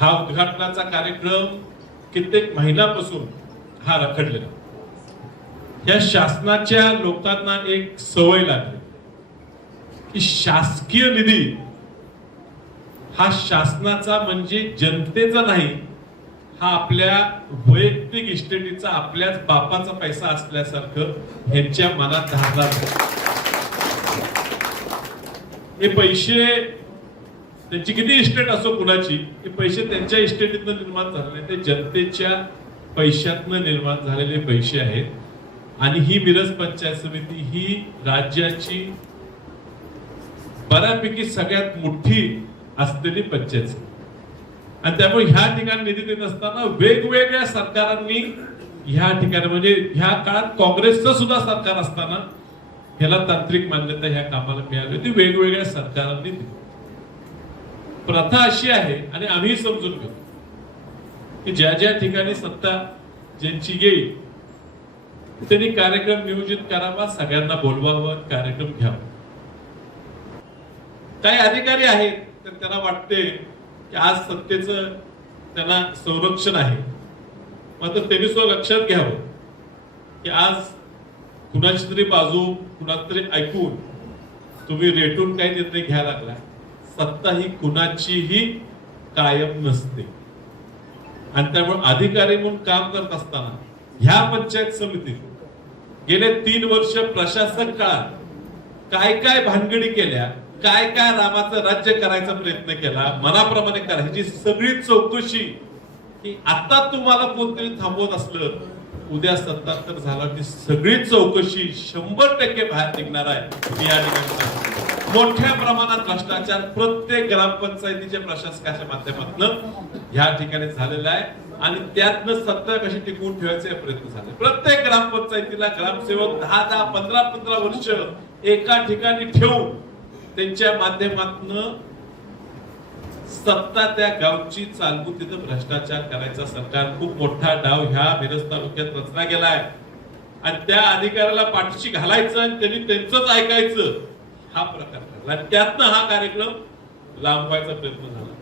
हा उद्घाटनाचा कार्यक्रम कित्येक महिन्यापासून हा रखडलेला. या शासनाच्या लोकांना एक सवय लागली की शासकीय निधी हा शासनाचा म्हणजे जनतेचा नाही, हा आपल्या वैयक्तिक इस्टेटीचा, आपल्याच बापाचा पैसा असल्यासारखं ह्यांच्या मनात धारला. हे पैसे त्यांची किती इस्टेट असो कुणाची, हे पैसे त्यांच्या इस्टेटीतनं निर्माण झालेले, ते जनतेच्या पैशातनं निर्माण झालेले पैसे आहेत. आणि ही मिरज पंचायत समिती ही राज्याची बऱ्यापैकी सगळ्यात मोठी असलेली पंचायत समिती. आणि त्यामुळे ह्या ठिकाणी निधी देत असताना वेगवेगळ्या सरकारांनी ह्या ठिकाणी, म्हणजे ह्या काळात काँग्रेसचं सुद्धा सरकार असताना ह्याला तांत्रिक मान्यता ह्या कामाला मिळाली होती, वेगवेगळ्या सरकारांनी दिली. प्रथा अशी आहे आणि आम्ही समजून घेतो की ज्या ज्या ठिकाणी सत्ता ज्यांची येईल त्यांनी कार्यक्रम नियोजित करावा, सगळ्यांना बोलवावं, कार्यक्रम घ्यावा. काही अधिकारी आहेत तर त्यांना वाटते की आज सत्तेचं त्यांना संरक्षण आहे, मात्र त्यांनी सुद्धा लक्षात घ्यावं की आज कुणाची तरी बाजू कुणाच तरी ऐकून तुम्ही रेटून काही निर्णय घ्यायला लागला. सत्ता ही कुणाचीही कायम नसते आणि त्यामुळे अधिकारी म्हणून काम करत असताना ह्या पंचायत समितीत गेले 3 वर्ष प्रशासक काळात काय काय भानगडी केल्या, काय काय रामाचं राज्य करायचा प्रयत्न केला, मनाप्रमाणे करायची सगळी चौकशी की आता तुम्हाला कोणतरी थांबवत असलं, उद्या सत्ता तर झाला ती सगळी चौकशी 100% बाहेर निघणार आहे. या ठिकाणी मोठ्या प्रमाणात भ्रष्टाचार प्रत्येक ग्रामपंचायतीच्या प्रशासकाच्या माध्यमातून या ठिकाणी झालेला आहे आणि त्यातनं सत्ता कशी टिकवून ठेवायचे प्रयत्न झाले. प्रत्येक ग्रामपंचायतीला ग्रामसेवक 10-10, 15-15 वर्ष एका ठिकाणी ठेवून त्यांच्या माध्यमातून सत्ता त्या गावची चालवून तिथं भ्रष्टाचार करायचा सरकार खूप मोठा डाव ह्या मिरज तालुक्यात रचला गेलाय. आणि त्या अधिकाऱ्याला पाठीशी घालायचं आणि त्यांनी त्यांचंच ऐकायचं हा प्रकार झाला. त्यातनं हा कार्यक्रम लांबवायचा प्रयत्न झाला.